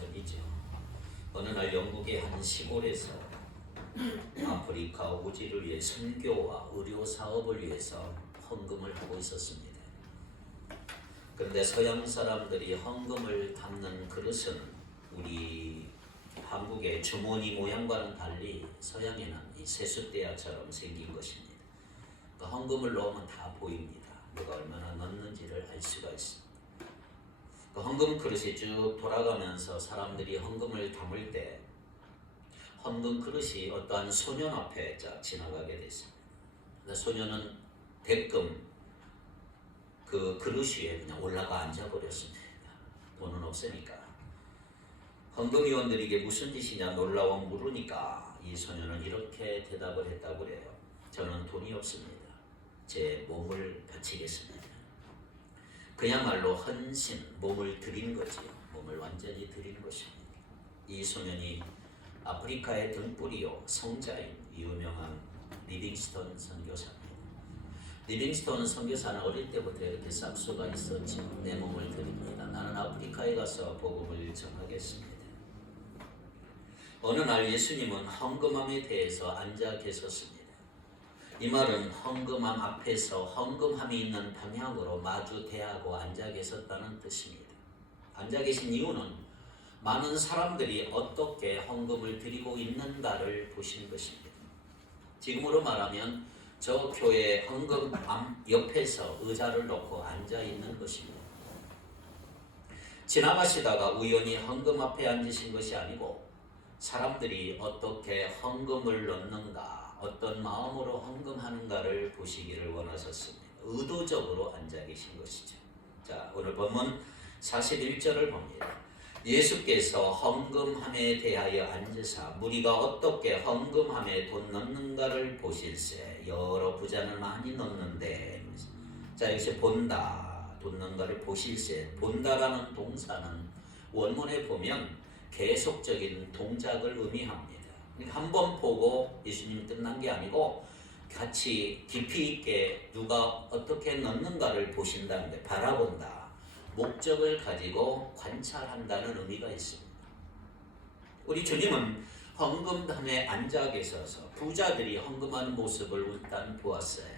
전이죠. 어느 날 영국의 한 시골에서 아프리카 오지를 위해 선교와 의료 사업을 위해서 헌금을 하고 있었습니다. 그런데 서양 사람들이 헌금을 담는 그릇은 우리 한국의 주머니 모양과는 달리 서양에는 이 세숫대야처럼 생긴 것입니다. 그러니까 헌금을 넣으면 다 보입니다. 누가 얼마나 넣는지를 알 수가 있습니다. 그 헌금 그릇이 쭉 돌아가면서 사람들이 헌금을 담을 때 헌금 그릇이 어떠한 소년 앞에 쫙 지나가게 됐습니다. 소년은 대금 그 그릇 위에 그냥 올라가 앉아버렸습니다. 돈은 없으니까. 헌금위원들이 이게 무슨 짓이냐 놀라워 물으니까 이 소년은 이렇게 대답을 했다고 그래요. 저는 돈이 없습니다. 제 몸을 바치겠습니다. 그야말로 헌신, 몸을 드린 거지요. 몸을 완전히 드린 것입니다. 이 소년이 아프리카의 등불이요 성자인 유명한 리빙스턴 선교사입니다. 리빙스턴 선교사는 어릴 때부터 이렇게 싹수가 있었죠. 내 몸을 드립니다. 나는 아프리카에 가서 복음을 전하겠습니다. 어느 날 예수님은 헌금함에 대해서 앉아 계셨습니다. 이 말은 헌금함 앞에서 헌금함이 있는 방향으로 마주 대하고 앉아 계셨다는 뜻입니다. 앉아 계신 이유는 많은 사람들이 어떻게 헌금을 드리고 있는가를 보신 것입니다. 지금으로 말하면 저 교회 헌금함 옆에서 의자를 놓고 앉아 있는 것입니다. 지나가시다가 우연히 헌금 앞에 앉으신 것이 아니고 사람들이 어떻게 헌금을 넣는가, 어떤 마음으로 헌금하는가를 보시기를 원하셨습니다. 의도적으로 앉아 계신 것이죠. 자, 오늘 본문 41절을 봅니다. 예수께서 헌금함에 대하여 앉으사 무리가 어떻게 헌금함에 돈 넣는가를 보실세. 여러 부자는 많이 넣는데, 자, 여기서 본다, 돈 넣는가를 보실세. 본다라는 동사는 원문에 보면 계속적인 동작을 의미합니다. 한 번 보고 예수님 끝난 게 아니고 같이 깊이 있게 누가 어떻게 넣는가를 보신다는데, 바라본다, 목적을 가지고 관찰한다는 의미가 있습니다. 우리 주님은 헌금함에 앉아 계셔서 부자들이 헌금하는 모습을 일단 보았어요.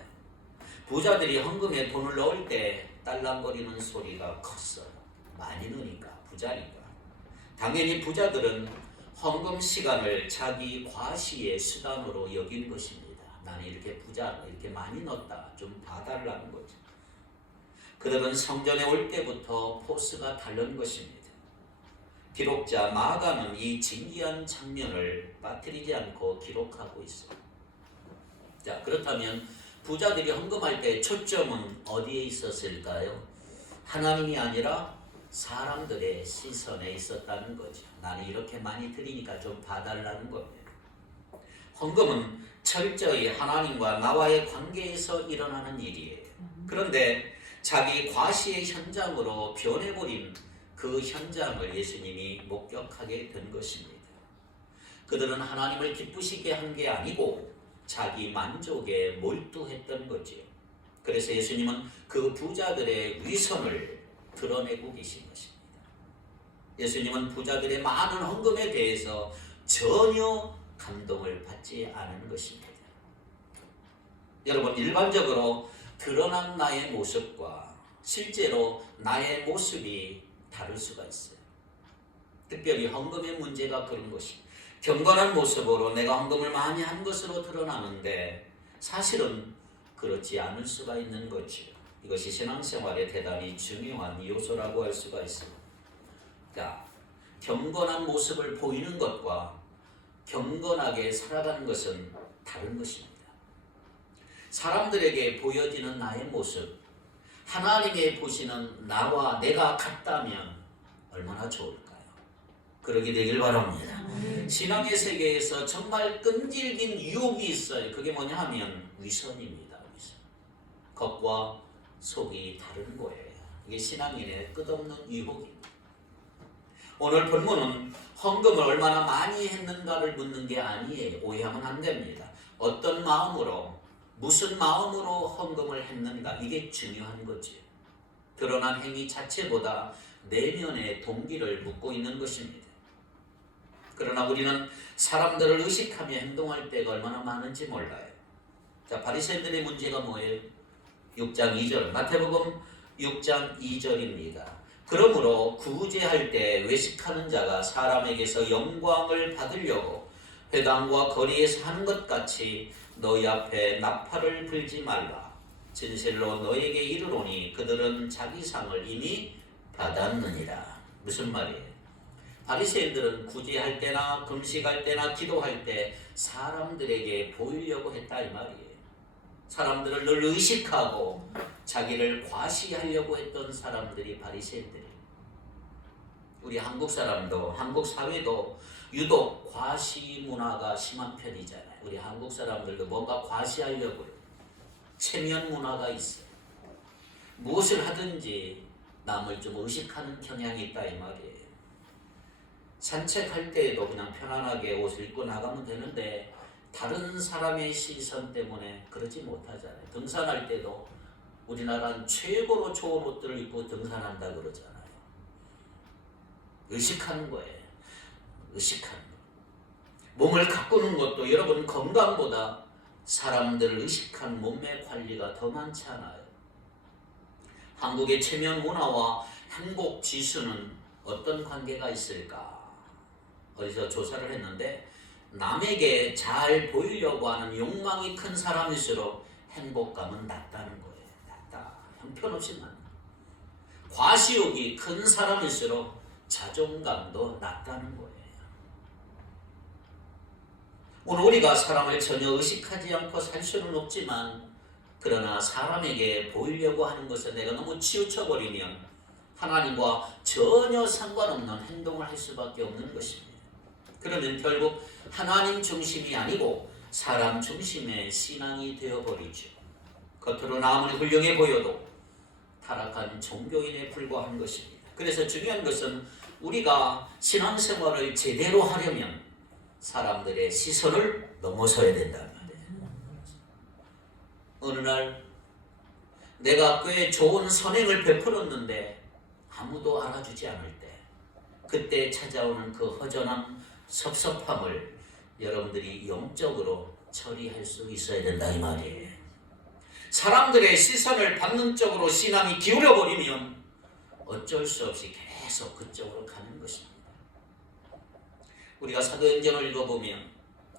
부자들이 헌금에 돈을 넣을 때 딸랑거리는 소리가 컸어요. 많이 넣으니까, 부자니까. 당연히 부자들은 헌금 시간을 자기 과시의 수단으로 여긴 것입니다. 나는 이렇게 부자, 이렇게 많이 넣었다, 좀 봐달라는 거죠. 그들은 성전에 올 때부터 포스가 다른 것입니다. 기록자 마가는 이 진기한 장면을 빠뜨리지 않고 기록하고 있어요. 자, 그렇다면 부자들이 헌금할 때 초점은 어디에 있었을까요? 하나님이 아니라 사람들의 시선에 있었다는 거죠. 나는 이렇게 많이 드리니까 좀 봐달라는 겁니다. 헌금은 철저히 하나님과 나와의 관계에서 일어나는 일이에요. 그런데 자기 과시의 현장으로 변해버린 그 현장을 예수님이 목격하게 된 것입니다. 그들은 하나님을 기쁘시게 한 게 아니고 자기 만족에 몰두했던 거지요. 그래서 예수님은 그 부자들의 위선을 드러내고 계신 것입니다. 예수님은 부자들의 많은 헌금에 대해서 전혀 감동을 받지 않은 것입니다. 여러분, 일반적으로 드러난 나의 모습과 실제로 나의 모습이 다를 수가 있어요. 특별히 헌금의 문제가 그런 것입니다. 경건한 모습으로 내가 헌금을 많이 한 것으로 드러나는데 사실은 그렇지 않을 수가 있는 거죠. 이것이 신앙생활에 대단히 중요한 요소라고 할 수가 있습니다. 자, 경건한 모습을 보이는 것과 경건하게 살아가는 것은 다른 것입니다. 사람들에게 보여지는 나의 모습, 하나님의 보시는 나와 내가 같다면 얼마나 좋을까요? 그러게 되길 바랍니다. 신앙의 세계에서 정말 끈질긴 유혹이 있어요. 그게 뭐냐 하면 위선입니다. 위선. 겉과 속이 다른 거예요. 이게 신앙인의 끝없는 유혹입니다. 오늘 본문은 헌금을 얼마나 많이 했는가를 묻는 게 아니에요. 오해하면 안 됩니다. 어떤 마음으로, 무슨 마음으로 헌금을 했는가, 이게 중요한 거죠. 드러난 행위 자체보다 내면의 동기를 묻고 있는 것입니다. 그러나 우리는 사람들을 의식하며 행동할 때가 얼마나 많은지 몰라요. 자, 바리새인들의 문제가 뭐예요? 6장 2절, 마태복음 6장 2절입니다. 그러므로 구제할 때 외식하는 자가 사람에게서 영광을 받으려고 회당과 거리에서 하는 것 같이 너희 앞에 나팔을 불지 말라. 진실로 너에게 이르노니 그들은 자기 상을 이미 받았느니라. 무슨 말이에요? 바리새인들은 구제할 때나 금식할 때나 기도할 때 사람들에게 보이려고 했다 이 말이에요. 사람들을 늘 의식하고 자기를 과시하려고 했던 사람들이 바리새인들이에요. 우리 한국 사람도, 한국 사회도 유독 과시 문화가 심한 편이잖아요. 우리 한국 사람들도 뭔가 과시하려고 해요. 체면 문화가 있어요. 무엇을 하든지 남을 좀 의식하는 경향이 있다 이 말이에요. 산책할 때에도 그냥 편안하게 옷을 입고 나가면 되는데 다른 사람의 시선 때문에 그러지 못하잖아요. 등산할 때도 우리나라는 최고로 좋은 옷들을 입고 등산한다 그러잖아요. 의식하는 거예요. 의식하는 거. 몸을 가꾸는 것도 여러분 건강보다 사람들을 의식한 몸매 관리가 더 많지 않아요. 한국의 체면 문화와 행복 지수는 어떤 관계가 있을까? 어디서 조사를 했는데 남에게 잘 보이려고 하는 욕망이 큰 사람일수록 행복감은 낮다는 거예요. 낮다. 형편없이 낮다. 과시욕이 큰 사람일수록 자존감도 낮다는 거예요. 오늘 우리가 사람을 전혀 의식하지 않고 살 수는 없지만 그러나 사람에게 보이려고 하는 것에 내가 너무 치우쳐버리면 하나님과 전혀 상관없는 행동을 할 수밖에 없는 것입니다. 그러면 결국 하나님 중심이 아니고 사람 중심의 신앙이 되어버리죠. 겉으로는 아무리 훌륭해 보여도 타락한 종교인에 불과한 것입니다. 그래서 중요한 것은 우리가 신앙생활을 제대로 하려면 사람들의 시선을 넘어서야 된다는 말이에요. 어느 날 내가 꽤 좋은 선행을 베풀었는데 아무도 알아주지 않을 때 그때 찾아오는 그 허전함, 섭섭함을 여러분들이 영적으로 처리할 수 있어야 된다 이 말이에요. 사람들의 시선을 받는 쪽으로 신앙이 기울어버리면 어쩔 수 없이 계속 그쪽으로 가는 것입니다. 우리가 사도행전을 읽어보면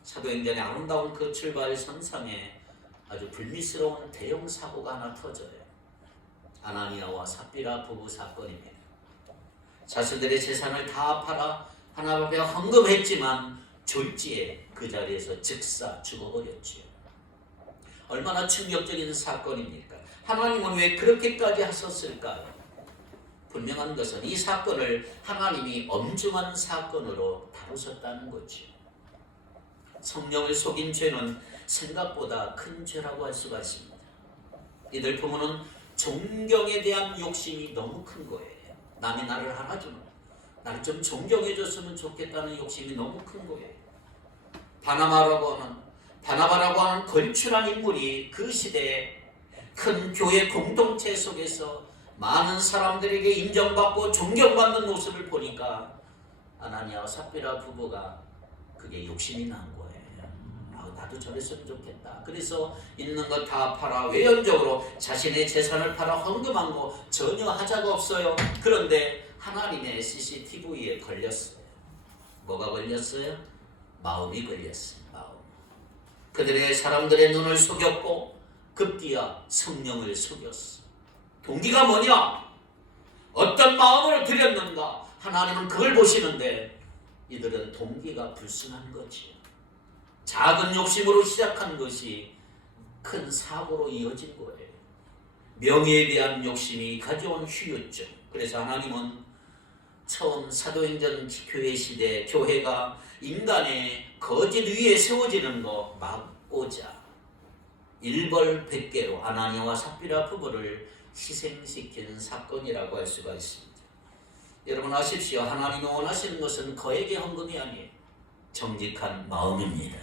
사도행전의 아름다운 그 출발 선상에 아주 불미스러운 대형 사고가 하나 터져요. 아나니아와 삽비라 부부 사건입니다. 자신들의 재산을 다 팔아 하나님 앞에 헌금했지만 졸지에 그 자리에서 즉사 죽어버렸지요. 얼마나 충격적인 사건입니까? 하나님은 왜 그렇게까지 하셨을까요? 분명한 것은 이 사건을 하나님이 엄중한 사건으로 다루셨다는 거죠. 성령을 속인 죄는 생각보다 큰 죄라고 할 수가 있습니다. 이들 부모는 존경에 대한 욕심이 너무 큰 거예요. 남이 나를 알아주는, 나를 좀 존경해줬으면 좋겠다는 욕심이 너무 큰 거예요. 바나바라고 하는 걸출한 인물이 그 시대에 큰 교회 공동체 속에서 많은 사람들에게 인정받고 존경받는 모습을 보니까 아나니아와 삽비라 부부가 그게 욕심이 난 거예요. 나도 저랬으면 좋겠다. 그래서 있는 거 다 팔아 외연적으로 자신의 재산을 팔아 헌금한 거 전혀 하자가 없어요. 그런데 하나님의 CCTV에 걸렸어요. 뭐가 걸렸어요? 마음이 걸렸어요. 마음. 그들의 사람들의 눈을 속였고 급기야 성령을 속였어. 동기가 뭐냐? 어떤 마음으로 드렸는가? 하나님은 그걸 보시는데 이들은 동기가 불순한 거지. 작은 욕심으로 시작한 것이 큰 사고로 이어진 거예요. 명예에 대한 욕심이 가져온 후유증. 그래서 하나님은 처음 사도행전 교회 시대 교회가 인간의 거짓 위에 세워지는 거 막고자 일벌백계로 아나니아와 삽비라 부부를 희생시킨 사건이라고 할 수가 있습니다. 여러분 아십시오. 하나님이 원하시는 것은 거액의 헌금이 아니에요. 정직한 마음입니다.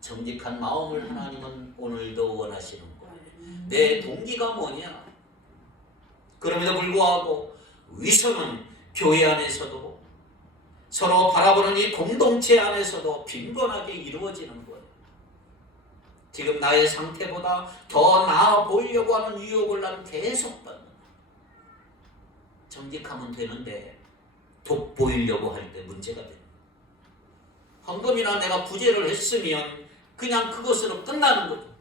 정직한 마음을 하나님은 오늘도 원하시는 거예요. 내 동기가 뭐냐? 그럼에도 불구하고 위선은 교회 안에서도 서로 바라보는 이 공동체 안에서도 빈번하게 이루어지는 거예요. 지금 나의 상태보다 더 나아 보이려고 하는 유혹을 나는 계속 받는 거예요. 정직하면 되는데 돋보이려고 할 때 문제가 됩니다. 헌금이나 내가 구제를 했으면 그냥 그것으로 끝나는 거죠.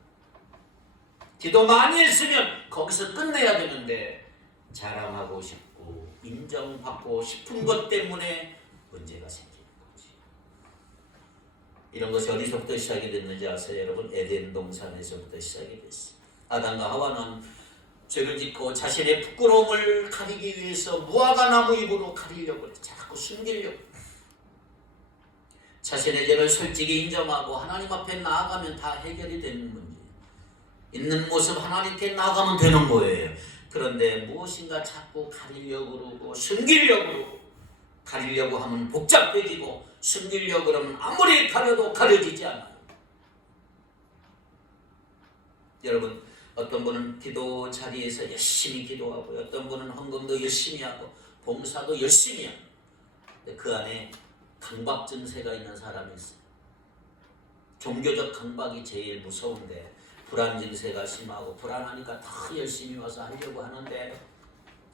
기도 많이 했으면 거기서 끝내야 되는데 자랑하고 싶고 인정받고 싶은 것 때문에 문제가 생기는 거지. 이런 것이 어디서부터 시작이 됐는지 아세요? 여러분, 에덴 동산에서부터 시작이 됐어요. 아담과 하와는 죄를 짓고 자신의 부끄러움을 가리기 위해서 무화과 나무 잎으로 가리려고 했어요. 자꾸 숨기려고. 자신의 죄를 솔직히 인정하고 하나님 앞에 나아가면 다 해결이 되는 문제. 있는 모습 하나님께 나아가면 되는 거예요. 그런데 무엇인가 자꾸 가리려고 그러고 숨기려고 그러고, 가리려고 하면 복잡해지고 숨기려고 그러면 아무리 가려도 가려지지 않아요. 여러분, 어떤 분은 기도 자리에서 열심히 기도하고 어떤 분은 헌금도 열심히 하고 봉사도 열심히 하고, 근데 그 안에 강박 증세가 있는 사람이 있어요. 종교적 강박이 제일 무서운데 불안 증세가 심하고 불안하니까 더 열심히 와서 하려고 하는데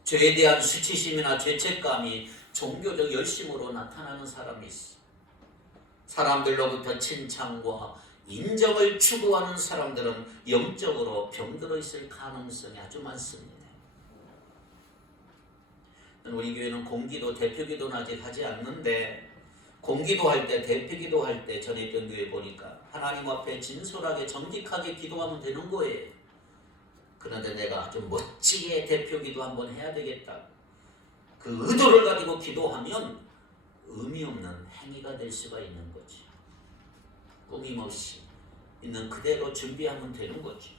죄에 대한 수치심이나 죄책감이 종교적 열심으로 나타나는 사람이 있어요. 사람들로부터 칭찬과 인정을 추구하는 사람들은 영적으로 병들어 있을 가능성이 아주 많습니다. 우리 교회는 공기도 대표기도는 아직 하지 않는데 공기도할 때 대표기도할 때 전에 있던 교회 보니까 하나님 앞에 진솔하게 정직하게 기도하면 되는 거예요. 그런데 내가 좀 멋지게 대표기도 한번 해야 되겠다. 그 의도를 가지고 기도하면 의미 없는 행위가 될 수가 있는 거지. 꾸밈없이 있는 그대로 준비하면 되는 거지.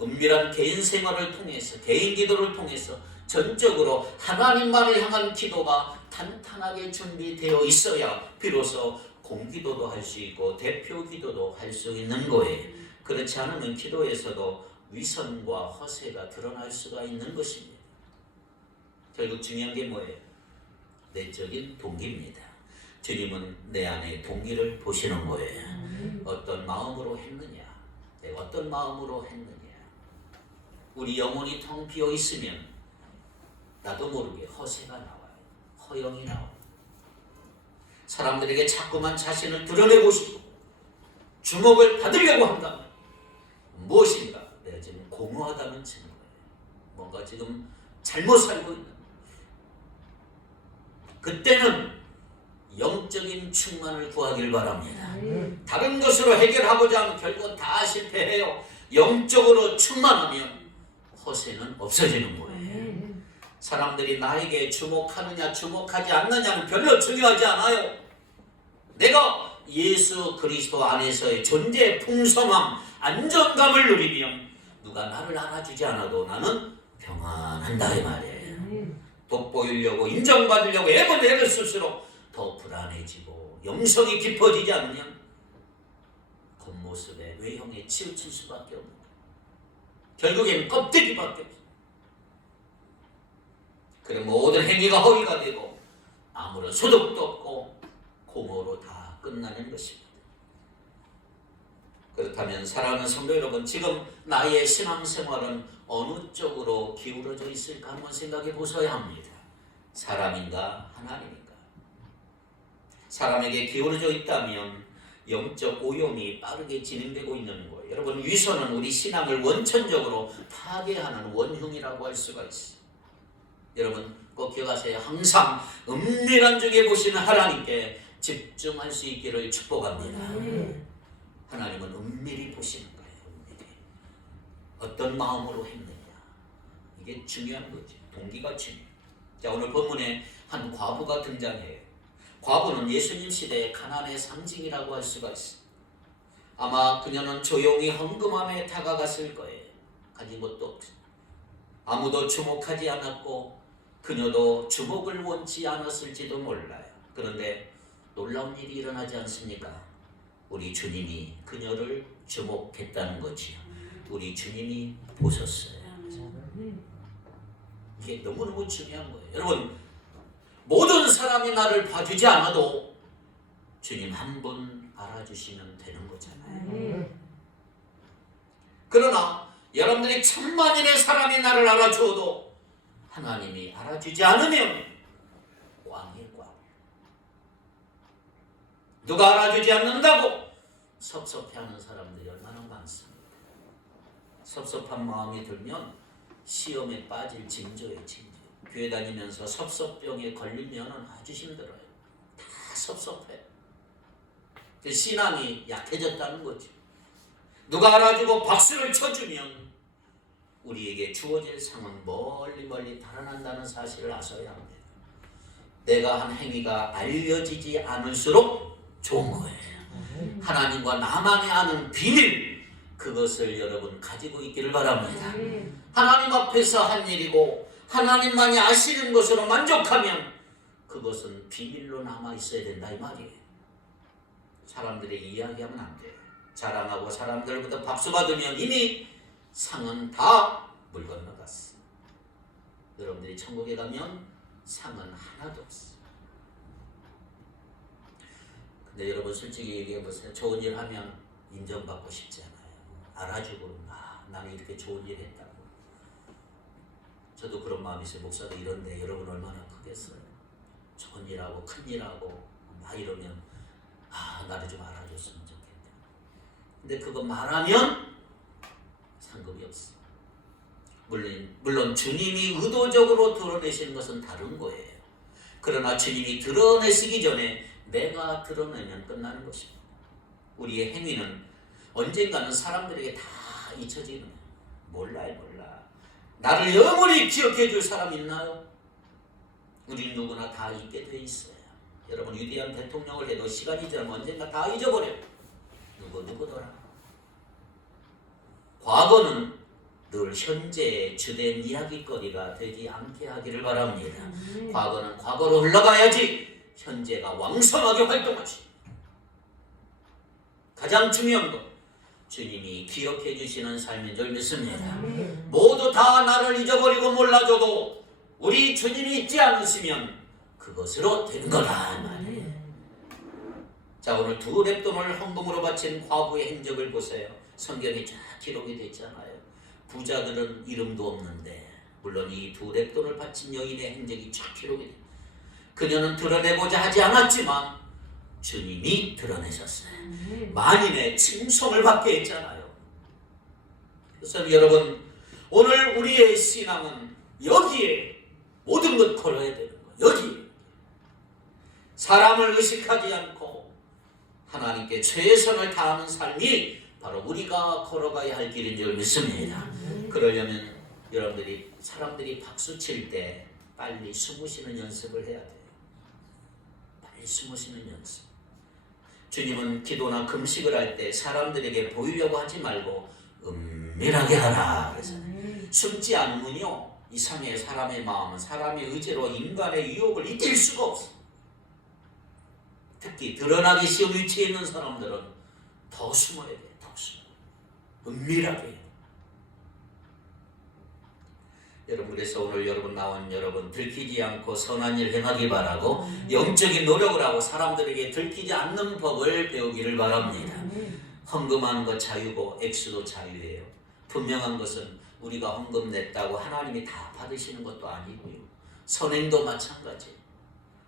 은밀한 개인 생활을 통해서 개인 기도를 통해서 전적으로 하나님만을 향한 기도가 탄탄하게 준비되어 있어야 비로소 공기도도 할 수 있고 대표 기도도 할 수 있는 거예요. 그렇지 않으면 기도에서도 위선과 허세가 드러날 수가 있는 것입니다. 결국 중요한 게 뭐예요? 내적인 동기입니다. 주님은 내 안에 동기를 보시는 거예요. 어떤 마음으로 했느냐, 내가 어떤 마음으로 했느냐. 우리 영혼이 텅 비어 있으면 나도 모르게 허세가 나와요. 허영이 나와요. 사람들에게 자꾸만 자신을 드러내고 싶고 주목을 받으려고 한다. 무엇인가? 내가 지금 공허하다는 증거예요. 뭔가 지금 잘못 살고 있는. 그때는 영적인 충만을 구하길 바랍니다. 다른 것으로 해결하고자 하면 결국 다 실패해요. 영적으로 충만하면 허세는 없어지는 거예요. 사람들이 나에게 주목하느냐 주목하지 않느냐는 별로 중요하지 않아요. 내가 예수 그리스도 안에서의 존재의 풍성함, 안정감을 누리면 누가 나를 알아주지 않아도 나는 평안한다 이 말이에요. 돋보이려고 인정받으려고 애를 쓸수록 더 불안해지고 영성이 깊어지지 않으면 겉모습에 외형에 치우칠 수밖에 없는 거예요. 결국엔 껍데기밖에 없어요. 그래 모든 행위가 허위가 되고 아무런 소득도 없고 공허로 다 끝나는 것입니다. 그렇다면 사랑하는 성도 여러분, 지금 나의 신앙생활은 어느 쪽으로 기울어져 있을까 한번 생각해 보셔야 합니다. 사람인가 하나님인가? 사람에게 기울어져 있다면 영적 오염이 빠르게 진행되고 있는 거예요. 여러분, 위선은 우리 신앙을 원천적으로 파괴하는 원흉이라고 할 수가 있어요. 여러분 꼭 기억하세요. 항상 은밀한 중에 보시는 하나님께 집중할 수 있기를 축복합니다. 하나님은 은밀히 보시는 거예요. 은밀히. 어떤 마음으로 했느냐. 이게 중요한 거죠. 동기가 중요해요. 자, 오늘 본문에 한 과부가 등장해요. 과부는 예수님 시대의 가난의 상징이라고 할 수가 있어요. 아마 그녀는 조용히 헌금함에 다가갔을 거예요. 가진 것도 없어요. 아무도 주목하지 않았고 그녀도 주목을 원치 않았을지도 몰라요. 그런데 놀라운 일이 일어나지 않습니까? 우리 주님이 그녀를 주목했다는 거지요. 우리 주님이 보셨어요. 이게 너무너무 중요한 거예요. 여러분, 모든 사람이 나를 봐주지 않아도 주님 한 분 알아주시면 되는 거잖아요. 그러나 여러분들이 천만인의 사람이 나를 알아주어도 하나님이 알아주지 않으면 꽝이에요, 꽝. 누가 알아주지 않는다고 섭섭해하는 사람들이 얼마나 많습니까? 섭섭한 마음이 들면 시험에 빠질 징조예요, 징조. 교회 다니면서 섭섭병에 걸리면 아주 힘들어요. 다 섭섭해. 신앙이 약해졌다는 거죠. 누가 알아주고 박수를 쳐주면 우리에게 주어질 상은 멀리 멀리 달아난다는 사실을 아셔야 합니다. 내가 한 행위가 알려지지 않을수록 좋은 거예요. 하나님과 나만이 아는 비밀, 그것을 여러분 가지고 있기를 바랍니다. 하나님 앞에서 한 일이고 하나님만이 아시는 것으로 만족하면 그것은 비밀로 남아있어야 된다 이 말이에요. 사람들에게 이야기하면 안 돼요. 자랑하고 사람들부터 박수 받으면 이미 상은 다 물 건너갔어. 여러분들이 천국에 가면 상은 하나도 없어. 근데 여러분 솔직히 얘기해 보세요. 좋은 일 하면 인정받고 싶지 않아요. 알아주고 나는 이렇게 좋은 일 했다고. 저도 그런 마음이 있어요. 목사도 이런데 여러분 얼마나 크겠어요. 좋은 일하고 큰 일하고 막 이러면 나를 좀 알아줬으면 좋겠다. 근데 그거 말하면 상급이 없어. 물론 주님이 의도적으로 드러내시는 것은 다른 거예요. 그러나 주님이 드러내시기 전에 내가 드러내면 끝나는 것입니다. 우리의 행위는 언젠가는 사람들에게 다 잊혀지는 거예요. 몰라. 나를 영원히 기억해 줄 사람 있나요? 우리 누구나 다 잊게 돼 있어요. 여러분 위대한 대통령을 해도 시간이 지나면 언젠가 다 잊어버려요. 누구더라. 과거는 늘 현재의 주된 이야기거리가 되지 않게 하기를 바랍니다. 과거는 과거로 흘러가야지 현재가 왕성하게 활동하지. 가장 중요한 것, 주님이 기억해 주시는 삶인 줄 믿습니다. 모두 다 나를 잊어버리고 몰라줘도 우리 주님이 잊지 않으시면 그것으로 된 거다 말이에요. 자, 오늘 두 렙돈을 헌금으로 바친 과부의 행적을 보세요. 성경에 쫙 기록이 됐잖아요. 부자들은 이름도 없는데 물론 이 두 렙돈을 바친 여인의 행적이 쫙 기록이 됩니다. 그녀는 드러내고자 하지 않았지만 주님이 드러내셨어요. 만인의 칭송을 받게 했잖아요. 그래서 여러분 오늘 우리의 신앙은 여기에 모든 것 걸어야 되는 거예요. 여기 사람을 의식하지 않고 하나님께 최선을 다하는 삶이 바로 우리가 걸어가야 할 길인 줄 믿습니다. 그러려면 여러분들이 사람들이 박수 칠 때 빨리 숨 쉬는 연습을 해야 돼요. 빨리 숨 쉬는 연습. 주님은 기도나 금식을 할 때 사람들에게 보이려고 하지 말고 은밀하게 하라 그래서요. 숨지 않으면요 이상해. 사람의 마음은 사람의 의지로 인간의 유혹을 이길 수가 없어. 특히 드러나기 쉬운 위치에 있는 사람들은 더 숨어야 돼. 더 숨어. 은밀하게. 여러분 그래서 오늘 여러분 나온 여러분 들키지 않고 선한 일 행하기 바라고 영적인 노력을 하고 사람들에게 들키지 않는 법을 배우기를 바랍니다. 헌금하는 것 자유고 액수도 자유예요. 분명한 것은 우리가 헌금 냈다고 하나님이 다 받으시는 것도 아니고요. 선행도 마찬가지.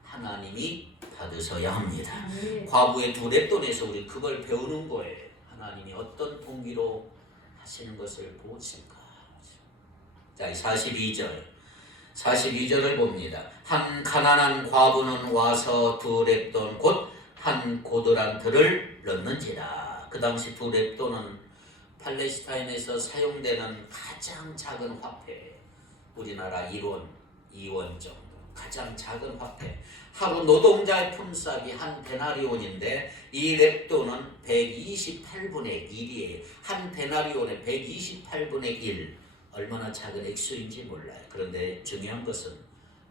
하나님이 받으셔야 합니다. 과부의 두 렙돈에서 우리 그걸 배우는 거예요. 하나님이 어떤 동기로 하시는 것을 보실까. 자, 42절을 봅니다. 한 가난한 과부는 와서 두 렙돈 곧 한 고드란트를 넣는지라. 그 당시 두 렙돈은 팔레스타인에서 사용되는 가장 작은 화폐, 우리나라 2원 정도 가장 작은 화폐. 하루 노동자의 품삯이 한 데나리온인데 이 렙돈은 128분의 1이에요. 한 데나리온의 128분의 1. 얼마나 작은 액수인지 몰라요. 그런데 중요한 것은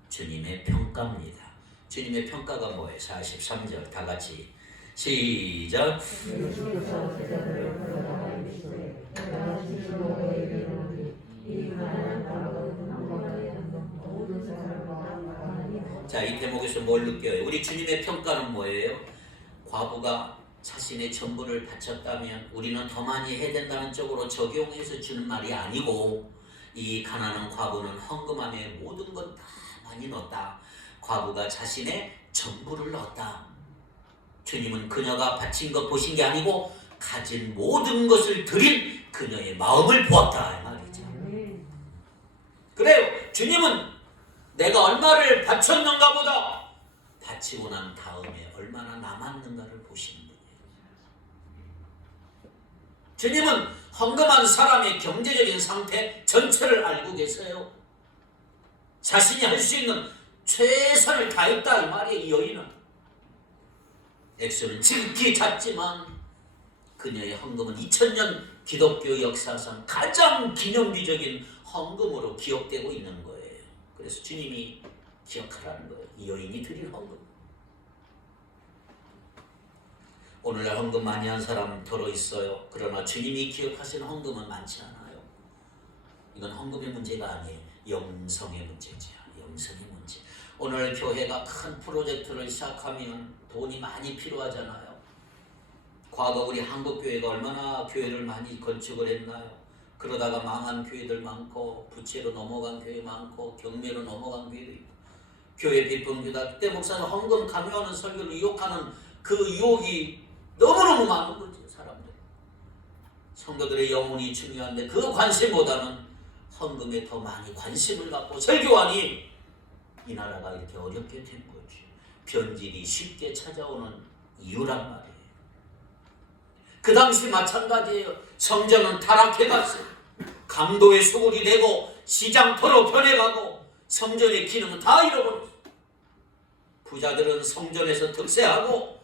주님의 평가입니다. 주님의 평가가 뭐예요? 43절 다 같이 시작. 자, 이 대목에서 뭘 느껴요? 우리 주님의 평가는 뭐예요? 과부가 자신의 전부를 바쳤다면 우리는 더 많이 해야 된다는 쪽으로 적용해서 주는 말이 아니고, 이 가난한 과부는 헌금함에 모든 것 다 많이 넣었다. 과부가 자신의 전부를 넣었다. 주님은 그녀가 바친 것 보신 게 아니고 가진 모든 것을 드린 그녀의 마음을 보았다 이 말이죠. 그래요. 주님은 내가 얼마를 바쳤는가 보다 바치고 난 다음에 얼마나 남았는가를 보시는 분이에요. 주님은 헌금한 사람의 경제적인 상태 전체를 알고 계세요. 자신이 할 수 있는 최선을 다했다 이 말이에요. 이 여인은 액수는 지극히 작지만 그녀의 헌금은 2000년 기독교 역사상 가장 기념비적인 헌금으로 기억되고 있는 거예요. 그래서 주님이 기억하라는 거예요. 이 여인이 드린 헌금. 오늘날 헌금 많이 한 사람 덜어 있어요. 그러나 주님이 기억하시는 헌금은 많지 않아요. 이건 헌금의 문제가 아니에요. 영성의 문제죠. 영성의 문제. 오늘 교회가 큰 프로젝트를 시작하면 돈이 많이 필요하잖아요. 과거 우리 한국교회가 얼마나 교회를 많이 건축을 했나요? 그러다가 망한 교회들 많고, 부채로 넘어간 교회 많고, 경매로 넘어간 교회도 있고, 교회 비품교다. 그때 목사는 헌금 강요하는 설교를 유혹하는 그 유혹이 너무너무 많은 거죠. 사람들. 성도들의 영혼이 중요한데 그 관심보다는 헌금에 더 많이 관심을 갖고 설교하니 이 나라가 이렇게 어렵게 된 거죠. 변질이 쉽게 찾아오는 이유란 말이에요. 그 당시 마찬가지예요. 성전은 타락해갔어요. 강도의 소굴이 되고 시장터로 변해가고 성전의 기능은 다 잃어버렸어요. 부자들은 성전에서 득세하고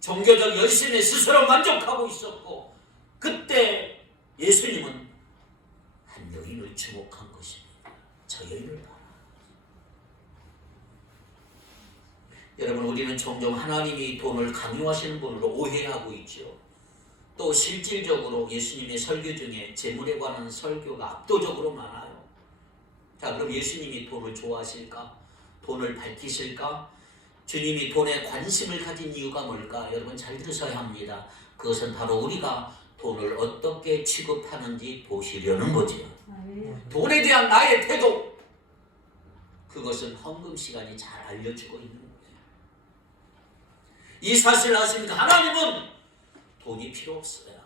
종교적 열심에 스스로 만족하고 있었고, 그때 예수님은 한 여인을 주목한 것입니다. 저 여인을 봐라. 여러분, 우리는 종종 하나님이 돈을 강요하시는 분으로 오해하고 있죠. 또 실질적으로 예수님의 설교 중에 재물에 관한 설교가 압도적으로 많아요. 자, 그럼 예수님이 돈을 좋아하실까? 돈을 밝히실까? 주님이 돈에 관심을 가진 이유가 뭘까? 여러분 잘 들으셔야 합니다. 그것은 바로 우리가 돈을 어떻게 취급하는지 보시려는 거죠. 돈에 대한 나의 태도, 그것은 헌금 시간이 잘 알려주고 있는 거예요. 이 사실을 아십니까? 하나님은 돈이 필요 없어요.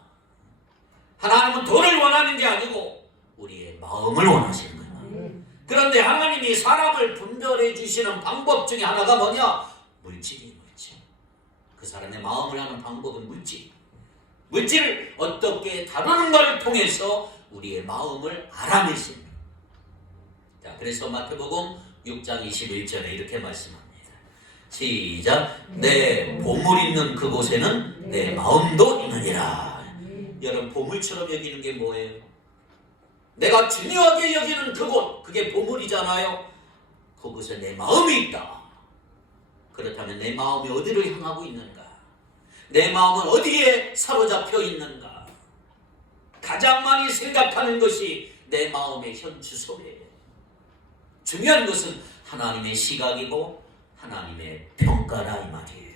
하나님은 돈을 원하는 게 아니고 우리의 마음을 원하시는 거예요. 그런데 하나님이 사람을 분별해 주시는 방법 중에 하나가 뭐냐? 물질이에요. 물질. 그 사람의 마음을 하는 방법은 물질. 물질을 어떻게 다루는가를 통해서 우리의 마음을 알아내십니다. 자, 그래서 마태복음 6장 21절에 이렇게 말씀합니다. 시작. 내 보물 있는 그곳에는 내 마음도 있느니라. 여러분, 보물처럼 여기는 게 뭐예요? 내가 중요하게 여기는 그곳, 그게 보물이잖아요. 그곳에 내 마음이 있다. 그렇다면 내 마음이 어디를 향하고 있는가? 내 마음은 어디에 사로잡혀 있는가? 가장 많이 생각하는 것이 내 마음의 현 주소예요. 중요한 것은 하나님의 시각이고 하나님의 평가라 이 말이에요.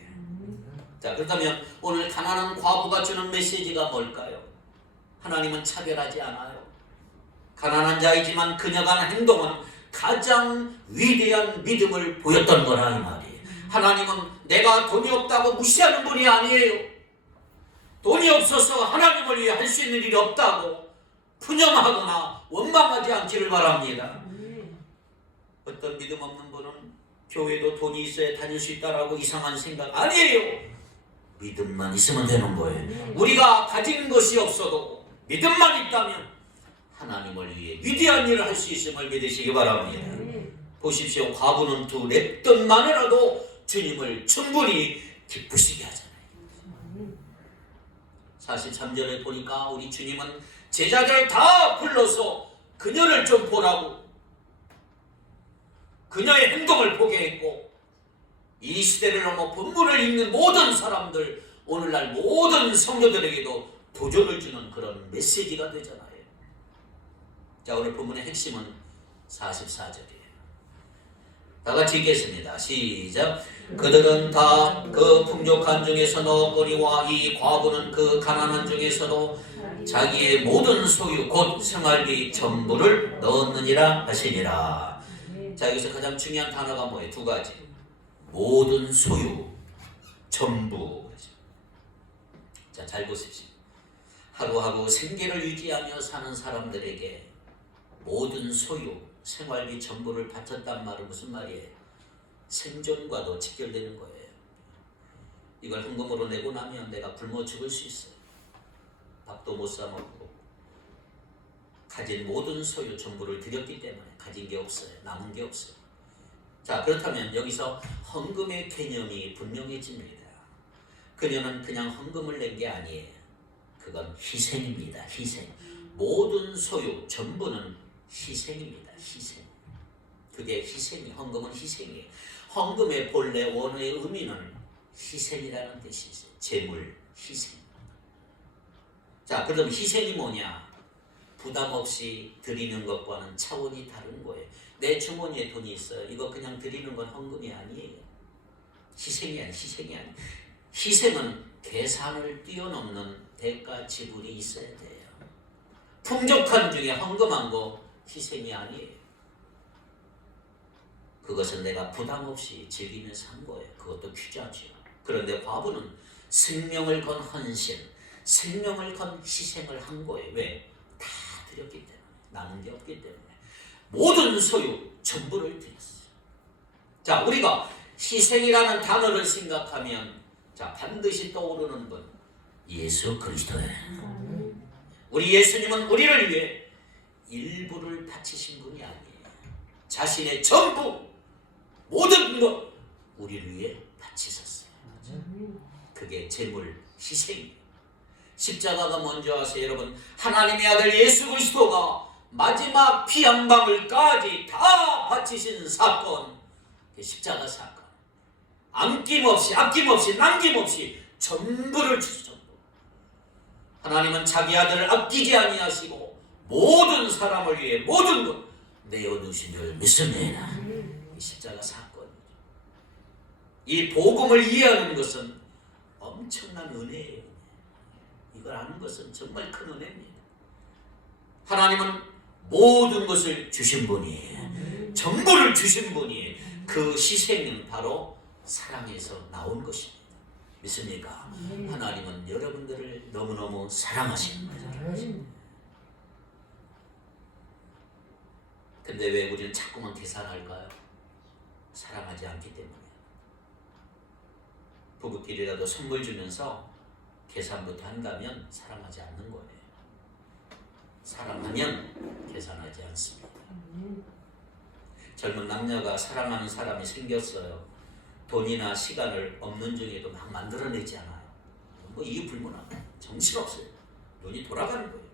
자, 그렇다면 오늘 가난한 과부가 주는 메시지가 뭘까요? 하나님은 차별하지 않아요. 가난한 자이지만 그녀가 한 행동은 가장 위대한 믿음을 보였던 거라 이 말이에요. 하나님은 내가 돈이 없다고 무시하는 분이 아니에요. 돈이 없어서 하나님을 위해 할 수 있는 일이 없다고 푸념하거나 원망하지 않기를 바랍니다. 어떤 믿음 없는 분은 교회도 돈이 있어야 다닐 수 있다라고 이상한 생각 아니에요. 믿음만 있으면 되는 거예요. 우리가 가진 것이 없어도 믿음만 있다면 하나님을 위해 위대한 일을 할 수 있음을 믿으시기 바랍니다. 보십시오. 과부는 두 랩돈만이라도 주님을 충분히 기쁘시게 하잖아요. 43절에 보니까 우리 주님은 제자들 다 불러서 그녀를 좀 보라고 그녀의 행동을 보게 했고, 이 시대를 넘어 본문을 읽는 모든 사람들, 오늘날 모든 성도들에게도 도전을 주는 그런 메시지가 되잖아요. 자, 오늘 본문의 핵심은 44절이에요. 다 같이 읽겠습니다. 시작. 그들은 다 그 풍족한 중에서 넣었거니와 이 과부는 그 가난한 중에서도 자기의 모든 소유 곧 생활비 전부를 넣었느니라 하시니라. 자, 여기서 가장 중요한 단어가 뭐예요? 두 가지. 모든 소유, 전부. 자, 잘 보십시오. 하루하루 생계를 유지하며 사는 사람들에게 모든 소유, 생활비 전부를 바쳤단 말은 무슨 말이에요? 생존과도 직결되는 거예요. 이걸 헌금으로 내고 나면 내가 굶어 죽을 수 있어요. 밥도 못 사 먹고 가진 모든 소유 전부를 드렸기 때문에 가진 게 없어요. 남은 게 없어요. 자, 그렇다면 여기서 헌금의 개념이 분명해집니다. 그녀는 그냥 헌금을 낸 게 아니에요. 그건 희생입니다. 희생. 모든 소유 전부는 희생입니다. 희생. 그게 희생이, 헌금은 희생이에요. 헌금의 본래 원어의 의미는 희생이라는 뜻이 있어요. 재물, 희생. 자, 그럼 희생이 뭐냐? 부담 없이 드리는 것과는 차원이 다른 거예요. 내 주머니에 돈이 있어요. 이거 그냥 드리는 건 헌금이 아니에요. 희생이 아니에요. 희생은 계산을 뛰어넘는 대가 지불이 있어야 돼요. 풍족한 중에 헌금한 거 희생이 아니에요. 그것은 내가 부담 없이 즐기면서 한 거예요. 그것도 귀하죠. 그런데 과부는 생명을 건 헌신, 생명을 건 희생을 한 거예요. 왜? 다 드렸기 때문에. 남은 게 없기 때문에. 모든 소유 전부를 드렸어요. 자, 우리가 희생이라는 단어를 생각하면 자, 반드시 떠오르는 분 예수 그리스도예요. 우리 예수님은 우리를 위해 일부를 바치신 분이 아니에요. 자신의 전부 모든 것 우리를 위해 바치셨어요. 그게 재물, 희생이에요. 십자가가 뭔지 아세요, 여러분? 하나님의 아들 예수 그리스도가 마지막 피 한 방울까지 다 바치신 사건, 십자가 사건. 아낌없이 남김없이 전부를 주셨죠. 하나님은 자기 아들을 아끼지 아니하시고 모든 사람을 위해 모든 것 내어두신 줄 믿습니다. 이 십자가 사건이죠. 이 복음을 이해하는 것은 엄청난 은혜예요. 이걸 아는 것은 정말 큰 은혜입니다. 하나님은 모든 것을 주신 분이에요. 전부를 주신 분이에요. 그 희생은 바로 사랑에서 나온 것입니다. 믿습니까? 하나님은 여러분들을 너무너무 사랑하십니다. 근데 왜 우리는 자꾸만 계산할까요? 사랑하지 않기 때문에. 부부끼리라도 선물 주면서 계산부터 한다면 사랑하지 않는 거예요. 사랑하면 계산하지 않습니다. 젊은 남녀가 사랑하는 사람이 생겼어요. 돈이나 시간을 없는 중에도 막 만들어내지 않아요. 뭐 이유 불문하고 정신없어요. 눈이 돌아가는 거예요.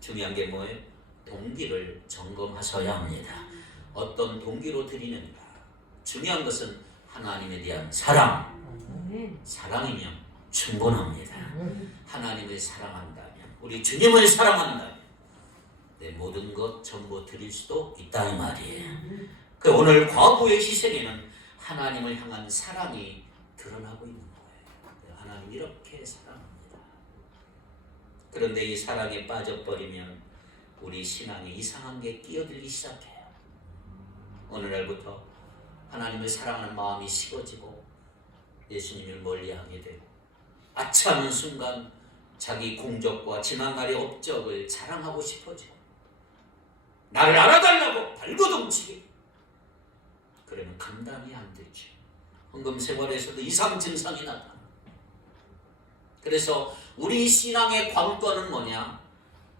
중요한 게 뭐예요? 동기를 점검하셔야 합니다. 어떤 동기로 드리는가. 중요한 것은 하나님에 대한 사랑. 사랑이면 충분합니다. 하나님을 사랑한다면, 우리 주님을 사랑한다면 내 모든 것 전부 드릴 수도 있다 이 말이에요. 그 오늘 과부의 희생에는 하나님을 향한 사랑이 드러나고 있는 거예요. 하나님 이렇게 사랑합니다. 그런데 이 사랑에 빠져버리면 우리 신앙에 이상한 게 끼어들기 시작해요. 어느 날부터 하나님을 사랑하는 마음이 식어지고 예수님을 멀리하게 되고 아차하는 순간 자기 공적과 지난날의 업적을 자랑하고 싶어지고 나를 알아달라고 발버둥치게. 그러면 감당이 안 되죠. 헌금 생활에서도 이상 증상이 나타나. 그래서 우리 신앙의 관건은 뭐냐?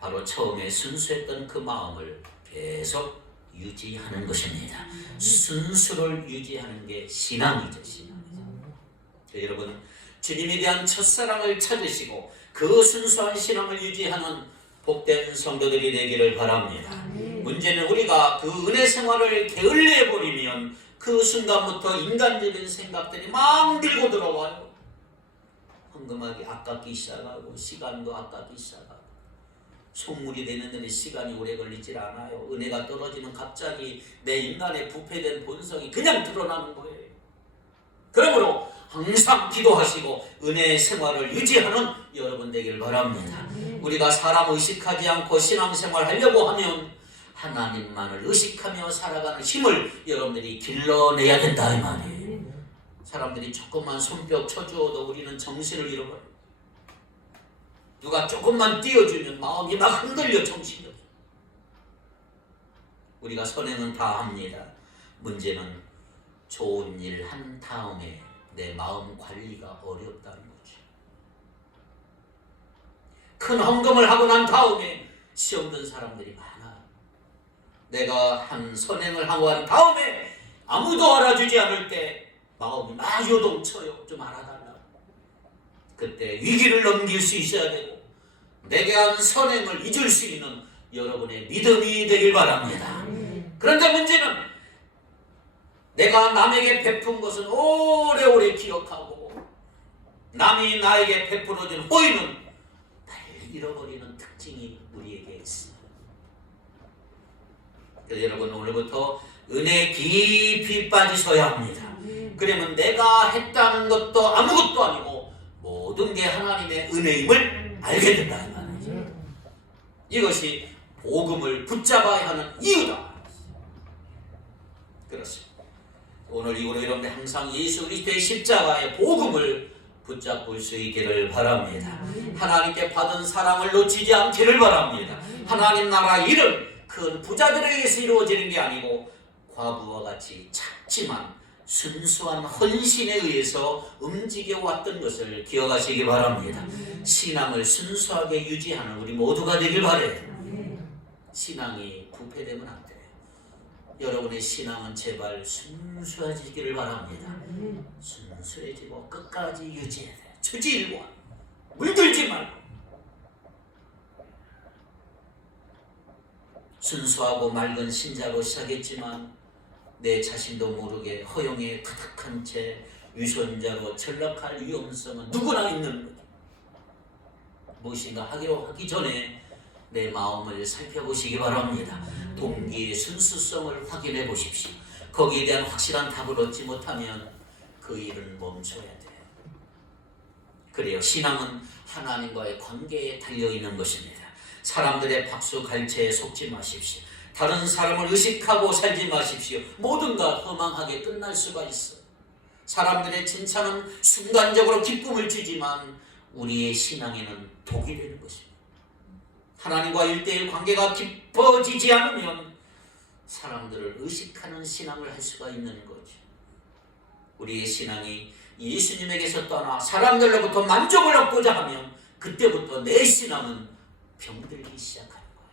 바로 처음에 순수했던 그 마음을 계속 유지하는 것입니다. 순수를 유지하는 게 신앙이죠. 여러분, 주님에 대한 첫사랑을 찾으시고 그 순수한 신앙을 유지하는 복된 성도들이 되기를 바랍니다. 문제는 우리가 그 은혜 생활을 게을리해버리면 그 순간부터 인간적인 생각들이 막 들고 들어와요. 헌금하기 아깝기 시작하고 시간도 아깝기 시작하고 속물이 되는 데는 시간이 오래 걸리질 않아요. 은혜가 떨어지면 갑자기 내 인간의 부패된 본성이 그냥 드러나는 거예요. 그러므로 항상 기도하시고 은혜의 생활을 유지하는 여러분 되길 바랍니다. 우리가 사람 의식하지 않고 신앙생활 하려고 하면 하나님만을 의식하며 살아가는 힘을 여러분들이 길러내야 된다 이 말이에요. 사람들이 조금만 손뼉 쳐주어도 우리는 정신을 잃어버려요. 누가 조금만 띄워주면 마음이 막 흔들려 정신이 없어요. 우리가 선행은 다 합니다. 문제는 좋은 일 한 다음에 내 마음 관리가 어렵다는 거죠. 큰 헌금을 하고 난 다음에 시험 든 사람들이 많아요. 내가 한 선행을 하고 한 다음에 아무도 알아주지 않을 때 마음이 막 요동쳐요. 좀 알아달라고. 그때 위기를 넘길 수 있어야 되고 내게 한 선행을 잊을 수 있는 여러분의 믿음이 되길 바랍니다. 그런데 문제는 내가 남에게 베푼 것은 오래오래 기억하고 남이 나에게 베풀어준 호의는 빨리 잃어버리는 특징이 우리에게 있어요. 그래서 여러분 오늘부터 은혜에 깊이 빠지셔야 합니다. 그러면 내가 했다는 것도 아무것도 아니고 모든 게 하나님의 은혜임을 알게 된다 이 말이죠. 이것이 복음을 붙잡아야 하는 이유다. 그렇습니다. 오늘 이후로 여러분들 항상 예수 그리스도의 십자가의 복음을 붙잡을 수 있기를 바랍니다. 하나님께 받은 사랑을 놓치지 않기를 바랍니다. 하나님 나라 일은 큰 부자들에 의해서 이루어지는 게 아니고 과부와 같이 작지만 순수한 헌신에 의해서 움직여왔던 것을 기억하시기 바랍니다. 신앙을 순수하게 유지하는 우리 모두가 되길 바라요. 신앙이 부패되면 안 돼요. 여러분의 신앙은 제발 순수해지기를 바랍니다. 순수해지고 끝까지 유지해야 돼요. 처지일관 물들지 말고 순수하고 맑은 신자로 시작했지만 내 자신도 모르게 허영에 가득한 채 위선자로 전락할 위험성은 누구나 있는 거죠. 무엇인가 하기 전에 내 마음을 살펴보시기 바랍니다. 동기의 순수성을 확인해 보십시오. 거기에 대한 확실한 답을 얻지 못하면 그 일은 멈춰야 돼요. 그래요. 신앙은 하나님과의 관계에 달려있는 것입니다. 사람들의 박수 갈채에 속지 마십시오. 다른 사람을 의식하고 살지 마십시오. 모든가 허망하게 끝날 수가 있어요. 사람들의 칭찬은 순간적으로 기쁨을 주지만 우리의 신앙에는 독이 되는 것입니다. 하나님과 1:1 관계가 깊어지지 않으면 사람들을 의식하는 신앙을 할 수가 있는 거죠. 우리의 신앙이 예수님에게서 떠나 사람들로부터 만족을 얻고자 하면 그때부터 내 신앙은 병들기 시작하는 거예요.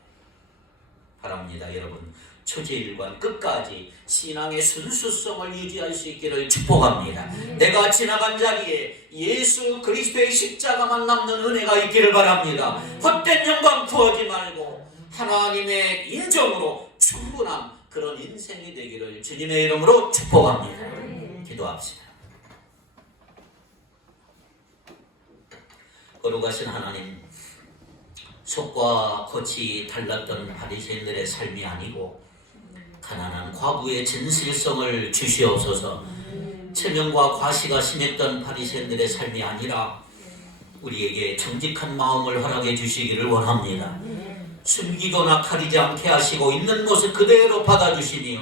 바랍니다. 여러분 초제일관 끝까지 신앙의 순수성을 유지할 수 있기를 축복합니다. 내가 지나간 자리에 예수 그리스도의 십자가만 남는 은혜가 있기를 바랍니다. 헛된 영광 구하지 말고 하나님의 인정으로 충분한 그런 인생이 되기를 주님의 이름으로 축복합니다. 기도합시다. 거룩하신 하나님, 속과 겉이 달랐던 바리새인들의 삶이 아니고 가난한 과부의 진실성을 주시옵소서. 체면과 과시가 심했던 바리새인들의 삶이 아니라 우리에게 정직한 마음을 허락해 주시기를 원합니다. 숨기거나 가리지 않게 하시고 있는 모습 그대로 받아주시며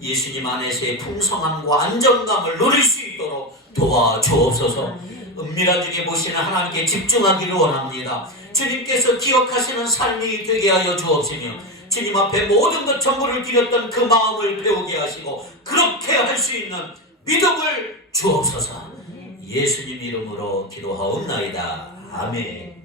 예수님 안에서의 풍성함과 안정감을 누릴 수 있도록 도와주옵소서. 은밀한 중에 보시는 하나님께 집중하기를 원합니다. 주님께서 기억하시는 삶이 되게 하여 주옵시며 주님 앞에 모든 것 전부를 드렸던 그 마음을 배우게 하시고 그렇게 할 수 있는 믿음을 주옵소서. 예수님 이름으로 기도하옵나이다. 아멘.